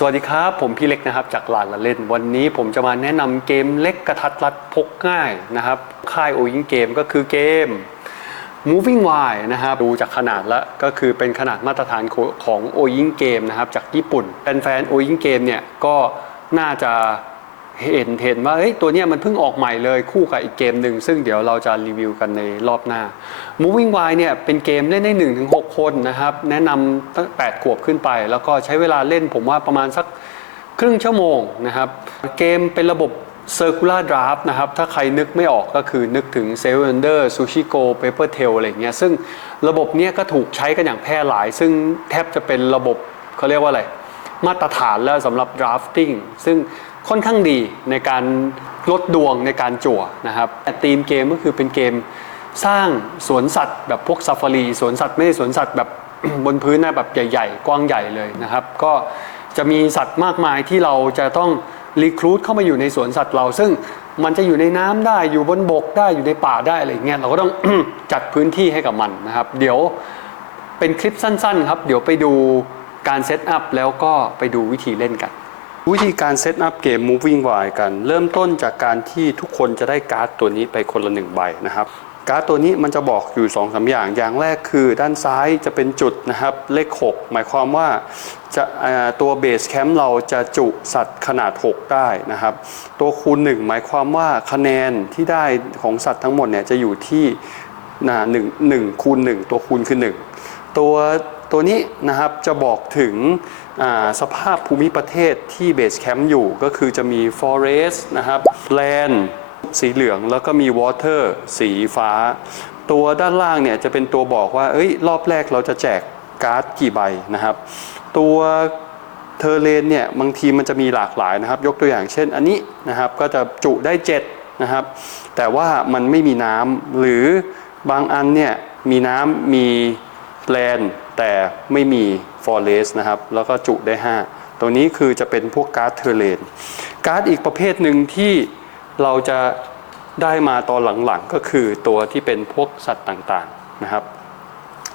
สวัสดีครับ ผมพี่เล็กนะครับจากหลานละเล่น วันนี้ผมจะมาแนะนำเกมเล็กกระทัดรัดพกง่ายนะครับค่ายโอยิงเกมก็คือเกม Moving Wire นะครับดูจากขนาดแล้วก็คือเป็นขนาดมาตรฐานของโอยิงเกมนะครับจากญี่ปุ่นแฟนๆโอยิงเกมเนี่ยก็น่าจะ เห็นเห็นว่าเอ้ยตัวเนี้ยมันเพิ่งออกใหม่เลยคู่กับอีกเกมหนึ่ง ซึ่งเดี๋ยวเราจะรีวิวกันในรอบหน้า Moving Wire เนี่ยเป็นเกมเล่นได้1ถึง6คนนะครับ แนะนำตั้ง8ขวบขึ้นไป แล้วก็ใช้เวลาเล่นผมว่าประมาณสักครึ่งชั่วโมงนะครับ เกมเป็นระบบ Circular Draft นะครับ ถ้าใครนึกไม่ออกก็คือนึกถึง Seven d e r Sushi Go Paper Tail อะไรเงี้ยซึ่งระบบเนี้ยก็ถูกใช้กันอย่างแพร่หลาย ซึ่งแทบจะเป็นระบบเขาเรียกว่าอะไรมาตรฐานแล้วสำหรับ drafting ซึ่ง ค่อนข้างดีในการลดดวงในการจั่วนะครับแต่ธีมเกมก็คือเป็นเกมสร้างสวนสัตว์แบบพวกซาฟารีสวนสัตว์ไม่ใช่สวนสัตว์แบบ บนพื้นนะแบบใหญ่ ๆ กว้างใหญ่เลยนะครับ ก็จะมีสัตว์มากมายที่เราจะต้องรีครูดเข้ามาอยู่ในสวนสัตว์เรา ซึ่งมันจะอยู่ในน้ำได้อยู่บนบกได้อยู่ในป่าได้อะไรเงี้ยเราก็ต้องจัดพื้นที่ให้กับมันนะครับ เดี๋ยวเป็นคลิปสั้น ๆ ครับ เดี๋ยวไปดูการเซตอัพแล้วก็ไปดูวิธีเล่นกัน วิธีการเซตอัพเกม Moving Wire กัน เริ่มต้นจากการที่ทุกคนจะได้การ์ดตัวนี้ไปคนละหนึ่งใบนะครับ การ์ดตัวนี้มันจะบอกอยู่2อสาอย่าง อย่างแรกคือด้านซ้ายจะเป็นจุดนะครับ เลข 6 หมายความว่าจะตัวเบสแคมป์เราจะจุสัตว์ขนาด 6 ได้นะครับ ตัวคูณ 1 หมายความว่าคะแนนที่ได้ของสัตว์ทั้งหมดเนี่ยจะอยู่ที่หนึ่งหนึ่งคูณ 1 ตัวคูณคือ 1 ตัว ตัวนี้นะครับจะบอกถึงสภาพภูมิประเทศที่เบสแคมป์อยู่ก็คือจะมี forest นะครับ land สีเหลืองแล้วก็มี water สีฟ้า ตัวด้านล่างเนี่ยจะเป็นตัวบอกว่าเอ้ยรอบแรกเราจะแจกการ์ดกี่ใบนะครับ ตัวเทอร์เลนเนี่ยบางทีมันจะมีหลากหลายนะครับ ยกตัวอย่างเช่นอันนี้นะครับก็จะจุได้ 7 นะครับ แต่ว่ามันไม่มีน้ำหรือบางอันเนี่ยมีน้ำมี แลนแต่ไม่มีฟอเรสนะครับ แล้วก็จุได้ 5 ตัวนี้คือจะเป็นพวกการ์ดเทเลนการ์ดอีกประเภทหนึ่งที่เราจะได้มาตอนหลังๆ ก็คือตัวที่เป็นพวกสัตว์ต่างๆนะครับ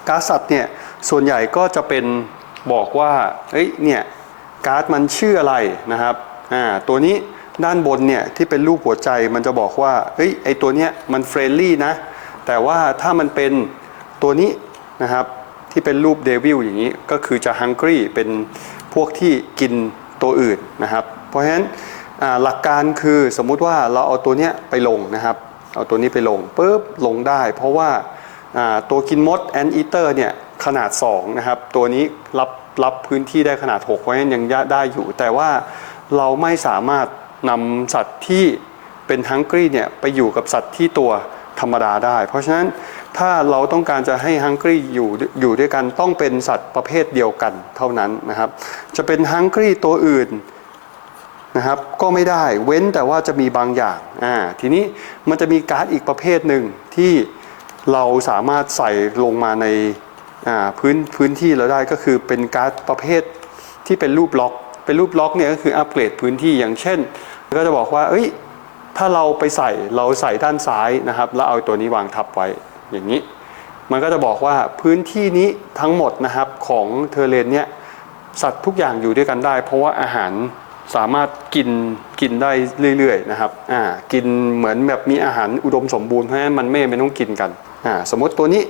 การ์ดสัตว์เนี่ยส่วนใหญ่ก็จะเป็นบอกว่าเอ้ยเนี่ยการ์ดมันชื่ออะไรนะครับอ่าตัวนี้ด้านบนเนี่ยที่เป็นรูปหัวใจมันจะบอกว่าเอ้ยไอตัวเนี้ยมันเฟรนลี่นะแต่ว่าถ้ามันเป็นตัวนี้นะครับ ที่เป็นรูปเดวิลอย่างนี้ก็คือจะฮังกี้เป็นพวกที่กินตัวอื่นนะครับ เพราะฉะนั้นหลักการคือสมมุติว่าเราเอาตัวเนี้ยไปลงนะครับ เอาตัวนี้ไปลงปุ๊บลงได้ เพราะว่าอ่าตัวกินมดแอนอีเตอร์เนี่ยขนาด2นะครับตัวนี้รับรับพื้นที่ได้ขนาด 6 เพราะฉะนั้นยังได้อยู่ แต่ว่าเราไม่สามารถนำสัตว์ที่เป็นฮังกี้เนี่ยไปอยู่กับสัตว์ที่ตัวธรรมดาได้ เพราะฉะนั้น ถ้าเราต้องการจะให้ฮังกี้อยู่อยู่ด้วยกันต้องเป็นสัตว์ประเภทเดียวกันเท่านั้นนะครับ จะเป็นฮังกี้ตัวอื่นนะครับ ก็ไม่ได้เว้นแต่ว่าจะมีบางอย่างอ่าทีนี้มันจะมีการ์ดอีกประเภทหนึ่งที่เราสามารถใส่ลงมาในอ่าพื้นพื้นที่เราได้ก็คือเป็นการ์ดประเภทที่เป็นรูปล็อก เป็นรูปล็อกเนี่ยก็คืออัปเกรดพื้นที่อย่างเช่น ก็จะบอกว่าเอ้ยถ้าเราไปใส่เราใส่ด้านซ้ายนะครับ แล้วเอาตัวนี้วางทับไว้ อย่างนี้ มันก็จะบอกว่าพื้นที่นี้ทั้งหมดนะครับของเทอเลนเนี่ยสัตว์ทุกอย่างอยู่ด้วยกันได้ เพราะว่าอาหารสามารถกินกินได้เรื่อยๆนะครับอ่ากินเหมือนแบบมีอาหารอุดมสมบูรณ์เพราะฉะนั้นมันไม่ไม่ต้องกินกันอ่าสมมติตัวนี้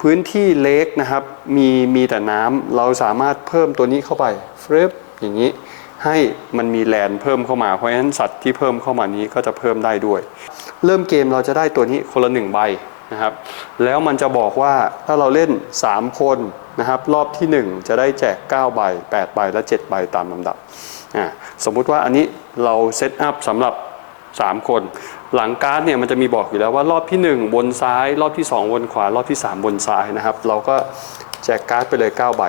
พื้นที่เล็กนะครับมีมีแต่น้ำเราสามารถเพิ่มตัวนี้เข้าไปเฟรบอย่างนี้ให้มันมีแลนเพิ่มเข้ามาเพราะฉะนั้นสัตว์ที่เพิ่มเข้ามานี้ก็จะเพิ่มได้ด้วย เริ่มเกมเราจะได้ตัวนี้คนละหนึ่งใบ นะครับแล้วมันจะบอกว่าถ้าเราเล่น 3 คนนะครับรอบที่ 1 จะได้แจก 9 ใบ 8 ใบ และ 7 ใบตามลำดับสมมุติว่าอันนี้เราเซตอัพสำหรับ 3 คน หลังการ์ดเนี่ยมันจะมีบอกอยู่แล้วว่ารอบที่ 1 บนซ้าย รอบที่ 2 บนขวา รอบที่ 3 บนซ้ายนะครับ เราก็แจกการ์ดไปเลย 9 ใบ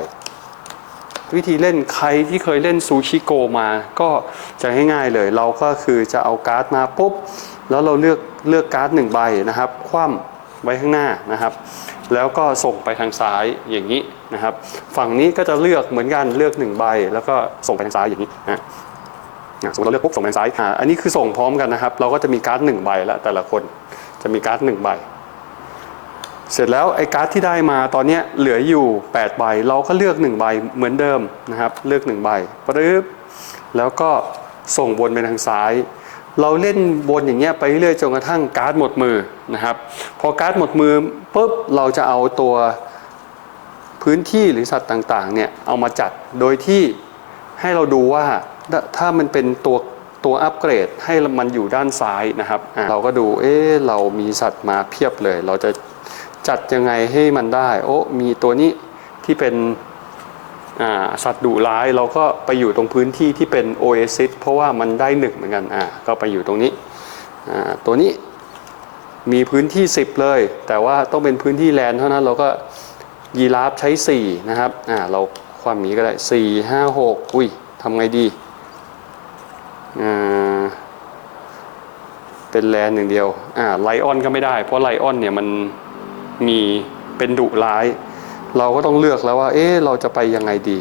วิธีเล่นใครที่เคยเล่นซูชิโกมาก็จะง่ายๆเลย เราก็คือจะเอาการ์ดมาปุ๊บแล้วเราเลือกเลือกการ์ดหนึ่งใบนะครับคว่ำ ไว้ข้างหน้านะครับ แล้วก็ส่งไปทางซ้ายอย่างนี้นะครับ ฝั่งนี้ก็จะเลือกเหมือนกันเลือกหนึ่งใบ แล้วก็ส่งไปทางซ้ายอย่างนี้นะสมมติเราเลือกปุ๊บส่งไปทางซ้ายอ่าอันนี้คือส่งพร้อมกันนะครับ เราก็จะมีการ์ดหนึ่งใบแล้วแต่ละคนจะมีการ์ดหนึ่งใบ เสร็จแล้วไอ้การ์ดที่ได้มาตอนนี้เหลืออยู่8ใบเราก็เลือก1ใบเหมือนเดิมนะครับ เลือก1ใบปึ๊บแล้วก็ส่งวนไปทางซ้าย เราเล่นวนอย่างเงี้ยไปเรื่อยจนกระทั่งการ์ดหมดมือนะครับ พอการ์ดหมดมือปุ๊บเราจะเอาตัวพื้นที่หรือสัตว์ต่างๆเนี่ยเอามาจัดโดยที่ให้เราดูว่าถ้ามันเป็นตัวตัวอัปเกรดให้มันอยู่ด้านซ้ายนะครับ เราก็ดูเอ๊เรามีสัตว์มาเพียบเลย เราจะจัดยังไงให้มันได้ โอ้มีตัวนี้ที่เป็น สัตว์ดุร้ายเราก็ไปอยู่ตรงพื้นที่ที่เป็นโอเอซิสเพราะว่ามันได้หนึ่งเหมือนกันอ่าก็ไปอยู่ตรงนี้ตัวนี้มีพื้นที่ 10 เลย แต่ว่าต้องเป็นพื้นที่แลนเท่านั้นเราก็ยีราฟใช้ 4 นะครับอ่าเราความนี้ก็ได้ 4 5 6 อุ้ยทำไงดีอ่าเป็นแลนด์หนึ่งเดียวอ่าไลออนก็ไม่ได้ เพราะไลออนเนี่ยมันมีเป็นดุร้าย เราก็ต้องเลือกแล้วว่า เอ๊ะเราจะไปยังไงดี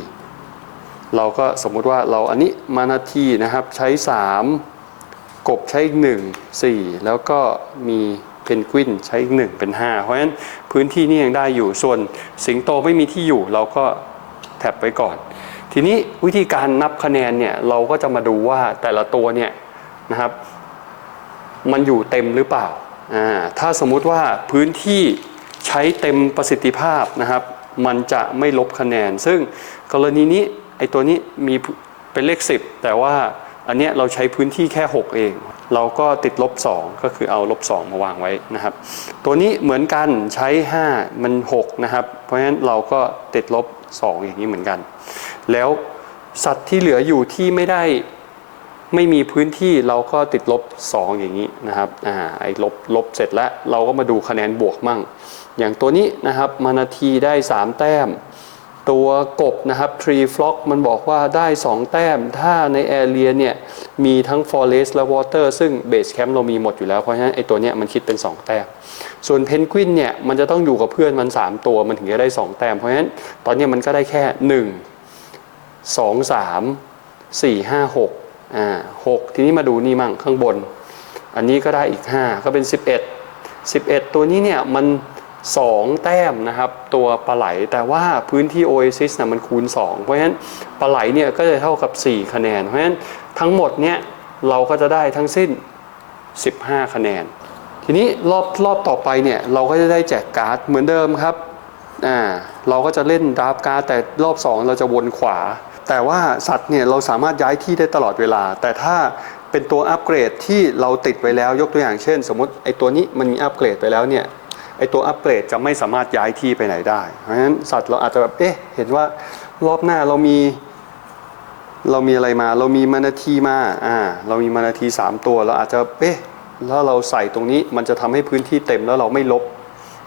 เราก็สมมุติว่าเราอันนี้มานาทีนะครับใช้ 3 กบใช้อีก1 4 แล้วก็มีเพนกวินใช้อีก1เป็น 5 เพราะฉะนั้นพื้นที่นี้ยังได้อยู่ส่วนสิงโตไม่มีที่อยู่เราก็แท็บไว้ก่อน ทีนี้วิธีการนับคะแนนเนี่ยเราก็จะมาดูว่าแต่ละตัวเนี่ยนะครับ มันอยู่เต็มหรือเปล่าอ่าถ้าสมมุติว่าพื้นที่ใช้เต็มประสิทธิภาพนะครับ มันจะไม่ลบคะแนน ซึ่งกรณีนี้ไอ้ตัวนี้มีเป็นเลข 10 แต่ว่าอันเนี้ยเราใช้พื้นที่แค่ 6 เอง เราก็ติดลบ 2 ก็คือเอาลบ 2 มาวางไว้นะครับ ตัวนี้เหมือนกันใช้ 5 มัน 6 นะครับ เพราะฉะนั้นเราก็ติดลบ 2 อย่างนี้เหมือนกัน แล้วสัตว์ที่เหลืออยู่ที่ไม่ได้ ไม่มีพื้นที่เราก็ติดลบ 2 อย่างนี้นะครับอ่าไอ้ลบลบเสร็จแล้ว เราก็มาดูคะแนนบวกมั่ง อย่างตัวนี้นะครับมานาทีได้ 3 แต้ม ตัวกบนะครับ tree flock มันบอกว่าได้ 2 แต้ม ถ้าในแอเรียเนี่ยมีทั้ง forest และ water ซึ่ง base camp เรามีหมดอยู่แล้ว เพราะฉะนั้นไอ้ตัวเนี้ยมันคิดเป็น 2 แต้ม ส่วนเพนกวินเนี่ยมันจะต้องอยู่กับเพื่อนมัน 3 ตัวมันถึงจะได้ 2 แต้ม เพราะฉะนั้นตอนนี้มันก็ได้แค่ 1 2 3 4 5 6 อ่า6ทีนี้มาดูนี่มั่งข้างบน อันนี้ก็ได้อีก 5 ก็เป็น 11 11 ตัวนี้เนี่ยมัน 2 แต้มนะครับ ตัวปลาไหลแต่ว่าพื้นที่ Oasis นะมันคูณ 2 เพราะฉะนั้นปลาไหลเนี่ยก็จะเท่ากับ 4 คะแนน เพราะฉะนั้นทั้งหมดเนี่ยเราก็จะได้ทั้งสิ้น 15 คะแนน ทีนี้รอบรอบต่อไปเนี่ยเราก็จะได้แจกการ์ดเหมือนเดิมครับอ่าเราก็จะเล่นดราฟการ์ดแต่รอบ 2 เราจะวนขวา แต่ว่าสัตว์เนี่ยเราสามารถย้ายที่ได้ตลอดเวลา แต่ถ้าเป็นตัวอัปเกรดที่เราติดไว้แล้วยกตัวอย่างเช่น สมมติไอตัวนี้มันมีอัปเกรดไปแล้วเนี่ยไอตัวอัปเกรดจะไม่สามารถย้ายที่ไปไหนได้ เพราะฉะนั้นสัตว์เราอาจจะแบบเอ๊ะเห็นว่ารอบหน้าเรามีเรามีอะไรมา เรามีมานาทีมาอ่าเรามีมานาที 3 ตัวเราอาจจะเอ๊ะแล้วเราใส่ตรงนี้มันจะทำให้พื้นที่เต็มแล้วเราไม่ลบ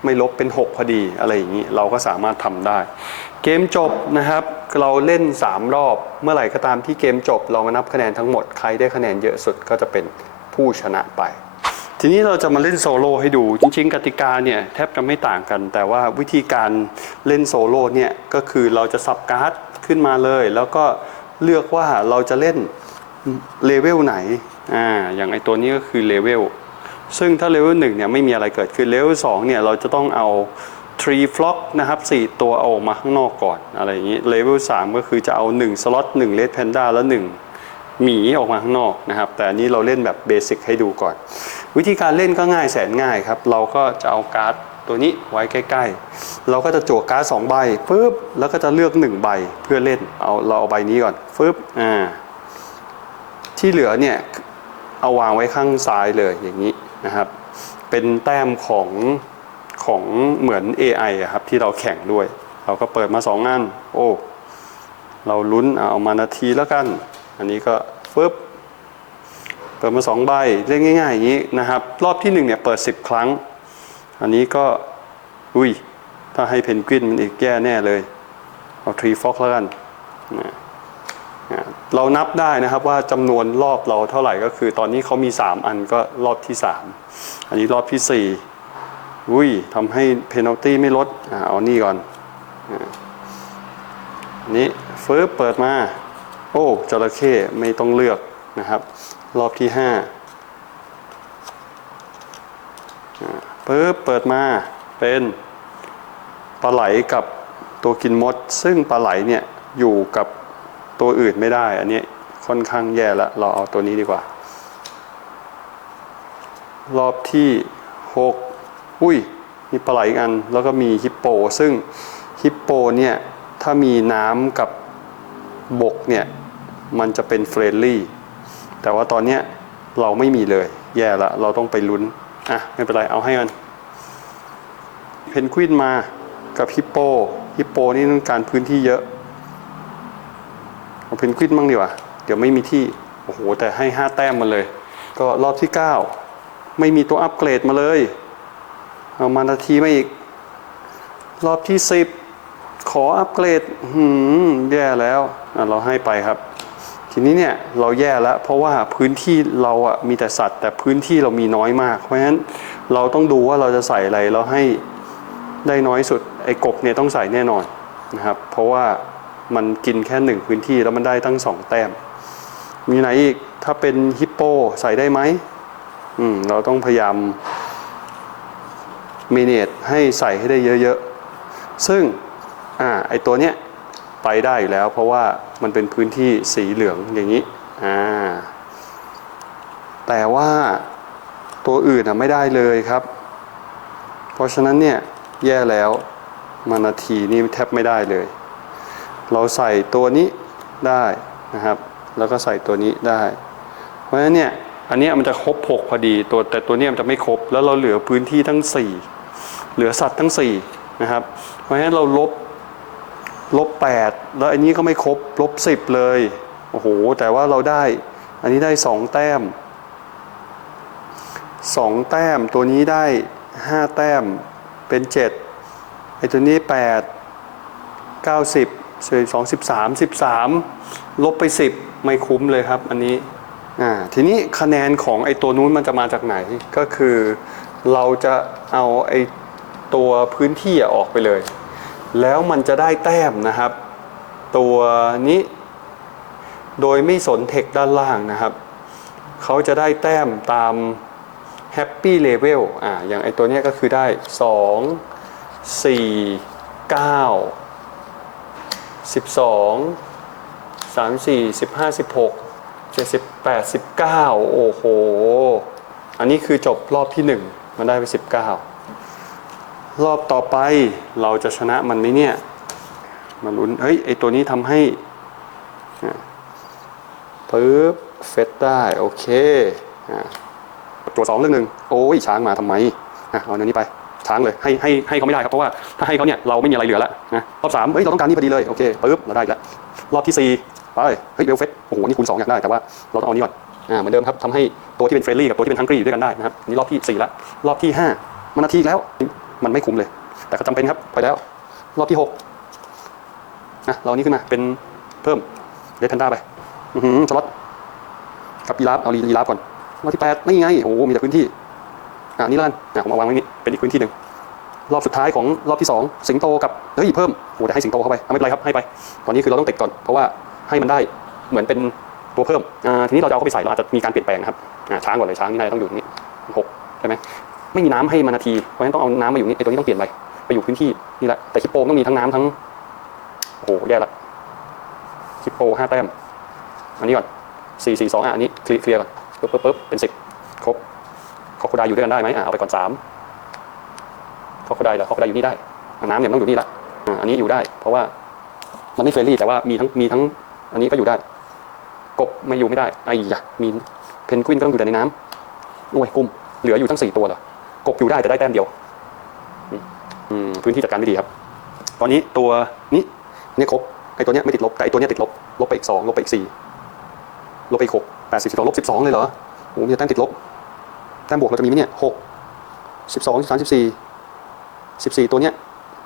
ไม่ลบเป็น 6 พอดีอะไรอย่างนี้เราก็สามารถทำได้ เกมจบนะครับ เราเล่น 3 รอบ เมื่อไหร่ก็ตามที่เกมจบ เรามานับคะแนนทั้งหมด ใครได้คะแนนเยอะสุดก็จะเป็นผู้ชนะไป ทีนี้เราจะมาเล่นโซโล่ให้ดู จริง ๆ กติกาเนี่ยแทบจะไม่ต่างกัน แต่ว่าวิธีการเล่นโซโล่เนี่ยก็คือเราจะสับการ์ดขึ้นมาเลย แล้วก็เลือกว่าเราจะเล่นเลเวลไหน อ่า อย่างไอตัวนี้ก็คือเลเวล ซึ่งถ้าเลเวลหนึ่งเนี่ยไม่มีอะไรเกิดขึ้น เลเวลสองเนี่ยเราจะต้องเอา tree flock นะครับ4ตัวเอาออกมาข้างนอกก่อนอะไรอย่างนี้เลเวล3ก็คือจะเอา 1 สล็อต1 red panda แล้ว1หมีออกมาข้างนอกนะครับ แต่อันนี้เราเล่นแบบเบสิกให้ดูก่อน วิธีการเล่นก็ง่ายแสนง่ายครับ เราก็จะเอาการ์ดตัวนี้ไว้ใกล้ ๆ เราก็จะจั่วการ์ดสองใบปึ๊บแล้วก็จะเลือกหนึ่งใบเพื่อเล่นเอาเราเอาใบนี้ก่อนปึ๊บอ่าที่เหลือเนี่ยเอาวางไว้ข้างซ้ายเลยอย่างนี้นะครับ เป็นแต้มของ ของเหมือน AI อะครับที่เราแข่งด้วย เราก็เปิดมาสองอันโอ้ เราลุ้นเอามานาทีแล้วกัน อันนี้ก็ปึ๊บเปิดมาสองใบเล่นง่ายๆอย่างนี้นะครับ รอบที่หนึ่งเนี่ยเปิด 10 ครั้ง อันนี้ก็ อุ้ย ถ้าให้เพนกวินมันอีกแย่แน่เลย เอาทรีฟอกแล้วกันนะเรานับได้นะครับว่าจำนวนรอบเราเท่าไหร่ก็คือ ตอนนี้เขามี 3 อันก็รอบที่ 3 อันนี้รอบที่ 4 อุ้ยทำให้เพนัลตี้ไม่ลดอ่าเอานี่ก่อนอนี้เฟิร์เปิดมา โอ้จระเข้ไม่ต้องเลือกนะครับ รอบที่ห้าปึ๊บเปิดมาเป็นปลาไหลกับตัวกินมด ซึ่งปลาไหลเนี่ยอยู่กับตัวอื่นไม่ได้ อันนี้ค่อนข้างแย่ละเราเอาตัวนี้ดีกว่า รอบที่6 อุ้ยมีปลาไหลอีกอัน แล้วก็มีฮิปโป ซึ่งฮิปโปเนี่ยถ้ามีน้ำกับบกเนี่ยมันจะเป็นเฟรนลี่ แต่ว่าตอนเนี้ยเราไม่มีเลย แย่ละ เราต้องไปลุ้น อะ ไม่เป็นไร เอาให้มันเพนกวินมากับฮิปโป ฮิปโปนี่ต้องการพื้นที่เยอะ เอาเพนกวินบ้างดีกว่า เดี๋ยวไม่มีที่ โอ้โห แต่ให้ 5 แต้มมาเลย ก็รอบที่ 9 ไม่มีตัวอัปเกรดมาเลย เอามานาทีมาอีก รอบที่10ขออัปเกรดหืมแย่แล้วเราให้ไปครับ ทีนี้เนี่ยเราแย่แล้วเพราะว่าพื้นที่เราอะมีแต่สัตว์ แต่พื้นที่เรามีน้อยมาก เพราะฉะนั้นเราต้องดูว่าเราจะใส่อะไรเราให้ได้น้อยสุดไอ้กบเนี่ยต้องใส่แน่นอนนะครับ เพราะว่ามันกินแค่หนึ่งพื้นที่แล้วมันได้ตั้งสองแต้ม มีไหนอีกถ้าเป็นฮิปโปใส่ได้ไหมอืมเราต้องพยายาม เมเนจให้ใส่ให้ได้เยอะๆ ซึ่งอ่าไอตัวเนี้ยไปได้อยู่แล้ว เพราะว่ามันเป็นพื้นที่สีเหลืองอย่างนี้อ่าแต่ว่าตัวอื่นอะไม่ได้เลยครับ เพราะฉะนั้นเนี่ยแย่แล้วมานาทีนี่แทบไม่ได้เลย เราใส่ตัวนี้ได้นะครับ แล้วก็ใส่ตัวนี้ได้ เพราะฉะนั้นเนี่ยอันนี้มันจะครบ 6 พอดี ตัวแต่ตัวนี้มันจะไม่ครบ แล้วเราเหลือพื้นที่ทั้ง 4 เหลือสัตว์ทั้ง4นะครับ เพราะฉะนั้นเราลบลบ8แล้วอันนี้ก็ไม่ครบลบ10 เลย โอ้โห แต่ว่าเราได้ อันนี้ได้ 2 แต้ม 2 แต้มตัวนี้ได้ 5 แต้มเป็น 7 ไอ้ตัวนี้ 8 90 12 13 13 ลบไป 10 ไม่คุ้มเลยครับ อันนี้อ่าทีนี้คะแนนของไอ้ตัวนู้นมันจะมาจากไหนก็คือเราจะเอาไอ้ ตัวพื้นที่ออกไปเลย แล้วมันจะได้แต้มนะครับ ตัวนี้โดยไม่สนเทคด้านล่างนะครับ เขาจะได้แต้มตาม Happy Level อ่าอย่างไอตัวนี้ก็คือได้ 2 4 9 12 34 15 16 78 19 โอ้โห อันนี้คือจบรอบที่ 1 มันได้ไป 19 รอบต่อไปเราจะชนะมันไหมเนี่ย มาลุ้น เฮ้ย ไอตัวนี้ทำให้อะปึ๊บเฟสได้ โอเคอะตัวสองเรื่องหนึ่งโอ้ย ช้างมาทำไมอะเอาเนื้อนี้ไป ช้างเลย ให้ให้ให้เขาไม่ได้ครับ เพราะว่าถ้าให้เขาเนี่ย เราไม่มีอะไรเหลือแล้วนะรอบสามเฮ้ย เราต้องการนี่พอดีเลย โอเคปึ๊บเราได้แล้ว รอบที่สี่ไป เฮ้ยเบลเฟสโอ้โห นี่คูณสองอยากได้ แต่ว่าเราต้องเอานี้ก่อนอ่าเหมือนเดิมครับทำให้ตัวที่เป็นเฟรนลี่กับตัวที่เป็นฮังกี้อยู่ด้วยกันได้นะครับนี่รอบที่สี่แล้วรอบที่ห้ามันนาทีแล้ว มันไม่คุ้มเลย แต่ก็จำเป็นครับไปแล้ว รอบที่หกนะเราอันนี้ขึ้นมาเป็นเพิ่มเดแพนด้าไป อือหือสล็อตกับยีราฟเอายีราฟก่อนรอบที่แปดนี่ไงโอ้โหมีแต่พื้นที่อ่านี่ละกันอะผมเอาวางไว้นี่เป็นอีกพื้นที่หนึ่งรอบสุดท้ายของรอบที่สองสิงโตกับเฮ้ยเพิ่มโอ้แต่ให้สิงโตเข้าไปไม่เป็นไรครับให้ไป ตอนนี้คือเราต้องติดก่อนเพราะว่าให้มันได้เหมือนเป็นตัวเพิ่มอ่าทีนี้เราจะเอาเข้าไปใส่เราอาจจะมีการเปลี่ยนแปลงนะครับอ่าช้างก่อนเลยช้างนี่นายต้องอยู่นี่หกใช่ไหม ไม่มีน้ำให้มานาที เพราะฉะนั้นต้องเอาน้ำมาอยู่นี่ไอตัวนี้ต้องเปลี่ยนไปไปอยู่พื้นที่นี่แหละแต่คิปโปต้องมีทั้งน้ำทั้งโอ้โหแย่ละคิปโปห้าแต้มอันนี้ก่อนสี่สี่สองอะอันนี้เคลียร์ก่อนปึ๊บปึ๊บปึ๊บเป็นสิบครบคอโคไดอยู่ด้วยกันได้ไหมอะเอาไปก่อนสามคอโคไดเหรอคอโคไดอยู่นี่ได้น้ำเนี่ยต้องอยู่นี่ละอะอันนี้อยู่ได้ เพราะว่ามันไม่เฟรนลี่แต่ว่ามีทั้งมีทั้ง อันนี้ก็อยู่ได้ กบไม่อยู่ไม่ได้ไอ้ยะมีเพนกวินก็ต้องอยู่แต่ในน้ำโอ้ยกุ้มเหลืออยู่ทั้งสี่ตัวเหรอ กบอยู่ได้แต่ได้แต้มเดียวพื้นที่จัดการไม่ดีครับ ตอนนี้ตัวนี้นี่ครบไอ้ตัวเนี้ยไม่ติดลบแต่ไอ้ตัวเนี้ยติดลบลบไปอีกสองลบไปอีกสี่ลบไปอีกหกแปดสิบสองลบสิบสองเลยเหรอโอ้โหมีแต่แต้มติดลบแต้มบวกเราจะมีไหมเนี่ยหกสิบสองสามสิบสี่สิบสี่ตัวเนี้ย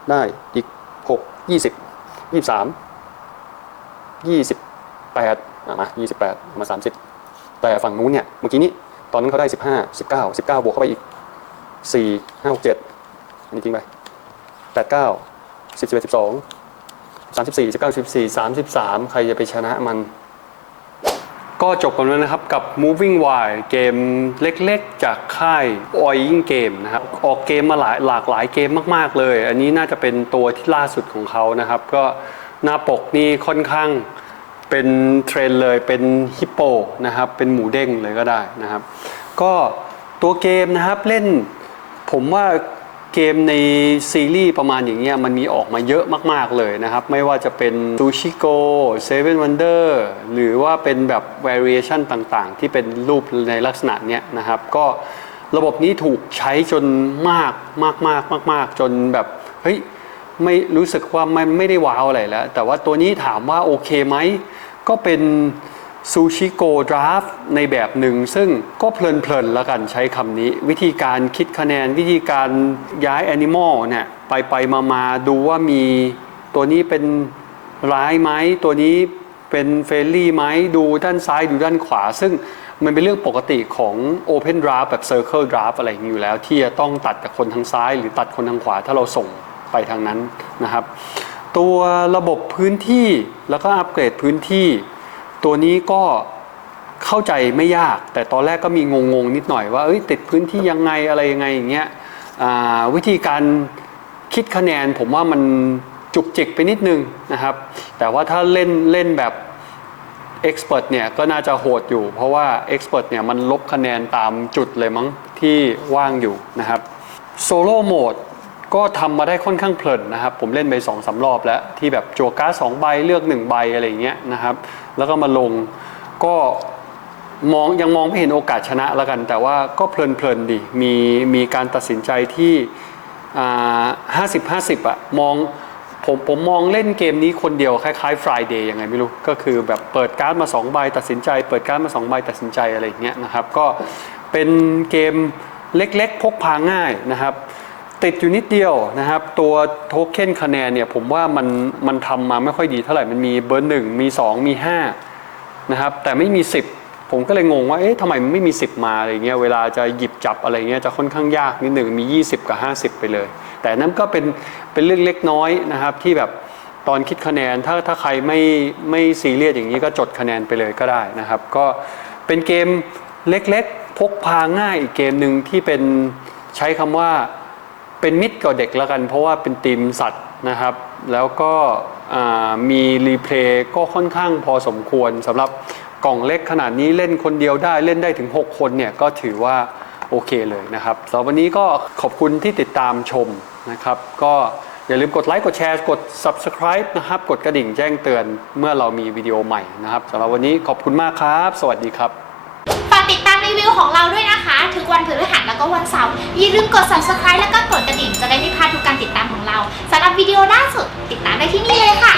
ได้อีกหกยี่สิบยี่สิบสามยี่สิบแปดอะมายี่สิบแปดมาสามสิบแต่ฝั่งนู้นเนี่ยเมื่อกี้นี้ตอนนั้นเขาได้สิบห้าสิบเก้าสิบเก้าบวกเข้าไปอีก สี่ห้าหกเจ็ดอันนี้ทิ้งไปแปดเก้าสิบสิบเอ็ดสิบสองสามสิบสี่สิบเก้าสิบสี่สามสิบสามใครจะไปชนะมัน ก็จบกันแล้วนะครับกับ Moving Wild เกมเล็กๆ จากค่าย oying Game นะครับ ออกเกมมาหลายหลากหลายเกมมากๆเลย อันนี้น่าจะเป็นตัวที่ล่าสุดของเขานะครับ ก็หน้าปกนี่ค่อนข้างเป็นเทรนเลยเป็นฮิปโปนะครับ เป็นหมูเด้งเลยก็ได้นะครับ ก็ตัวเกมนะครับเล่น ผมว่าเกมในซีรีส์ประมาณอย่างเงี้ยมันมีออกมาเยอะมาก ๆ เลยนะครับ ไม่ว่าจะเป็นซูชิโกเซเว่นวันเดอร์หรือว่าเป็นแบบ variation ต่างๆ ที่เป็นรูปในลักษณะเนี้ยนะครับ ก็ระบบนี้ถูกใช้จนมากมากมากมากมากจนแบบ เฮ้ย ไม่รู้สึกว่ามันไม่ได้ว้าวอะไรแล้ว แต่ว่าตัวนี้ถามว่าโอเคไหม ก็เป็น ซูชิโกดราฟในแบบหนึ่ง ซึ่งก็เพลินๆแล้วกันใช้คำนี้ วิธีการคิดคะแนนวิธีการย้ายแอนิมอลเนี่ยไปไปมามาดูว่ามีตัวนี้เป็นร้ายไหมตัวนี้เป็นเฟรนลี่ไหมดูด้านซ้ายดูด้านขวา ซึ่งมันเป็นเรื่องปกติของ Open Draft แบบ Circle Draft อะไรอย่างนี้อยู่แล้ว ที่จะต้องตัดกับคนทางซ้าย หรือตัดคนทางขวาถ้าเราส่งไปทางนั้นนะครับ ตัวระบบพื้นที่แล้วก็อัปเกรดพื้นที่ ตัวนี้ก็เข้าใจไม่ยาก แต่ตอนแรกก็มีงงๆนิดหน่อยว่าเอ้ยติดพื้นที่ยังไงอะไรยังไงอย่างเงี้ยวิธีการคิดคะแนนผมว่ามันจุกจิกไปนิดนึงนะครับ แต่ว่าถ้าเล่นเล่นแบบ Expert เนี่ยก็น่าจะโหดอยู่ เพราะว่า Expert เนี่ยมันลบคะแนนตามจุดเลยมั้งที่ว่างอยู่นะครับโซโล่โหมด ก็ทำมาได้ค่อนข้างเพลินนะครับ ผมเล่นไป2อสารอบแล้วที่แบบจั่วการ์ดสองใบเลือก1ใบอะไรอย่างเงี้ยนะครับ แล้วก็มาลงก็มองยังมองไม่เห็นโอกาสชนะแล้วกัน แต่ว่าก็เพลินเพลินดีมีมีการตัดสินใจที่ห้าสิบห้าสิบอะมองผมผมมองเล่นเกมนี้คนเดียวคล้ายๆ Friday ยังไงไม่รู้ก็คือแบบเปิดการ์ดมา2ใบตัดสินใจ เปิดการ์ดมา2ใบตัดสินใจอะไรอย่างเงี้ยนะครับ ก็เป็นเกมเล็กๆ พกพาง่ายนะครับ ติดอยู่นิดเดียวนะครับ ตัวโทเค็นคะแนนเนี่ยผมว่ามันมันทำมาไม่ค่อยดีเท่าไหร่มันมีเบอร์หนึ่งมี 2 มี5นะครับแต่ไม่มี 10 ผมก็เลยงงว่าเอ๊ะทำไมมันไม่มี 10 มาอะไรเงี้ยเวลาจะหยิบจับอะไรเงี้ยจะค่อนข้างยากนิดหนึ่งมี 20 กับ 50 ไปเลย แต่นั่นก็เป็นเป็นเรื่องเล็กน้อยนะครับที่แบบตอนคิดคะแนนถ้าถ้าใครไม่ไม่ซีเรียสอย่างนี้ก็จดคะแนนไปเลยก็ได้นะครับ ก็เป็นเกมเล็กๆ พกพาง่ายอีกเกมหนึ่งที่เป็นใช้คำว่า เป็นมิตรกับเด็กแล้วกัน เพราะว่าเป็นทีมสัตว์นะครับ แล้วก็มีรีเพลย์ก็ค่อนข้างพอสมควรสำหรับกล่องเล็กขนาดนี้เล่นคนเดียวได้เล่นได้ถึง 6 คนเนี่ยก็ถือว่าโอเคเลยนะครับสำหรับวันนี้ก็ขอบคุณที่ติดตามชมนะครับ ก็อย่าลืมกดไลค์กดแชร์กด subscribe นะครับ กดกระดิ่งแจ้งเตือนเมื่อเรามีวิดีโอใหม่นะครับสำหรับวันนี้ขอบคุณมากครับ สวัสดีครับ ฝากติดตามรีวิวของเราด้วยนะ ทุกวันพฤหัสแล้วก็วันเสาร์อย่าลืมกด subscribe แล้วก็กดกระดิ่งจะได้ไม่พลาดทุกการติดตามของเราสำหรับวิดีโอล่าสุดติดตามได้ที่นี่เลยค่ะ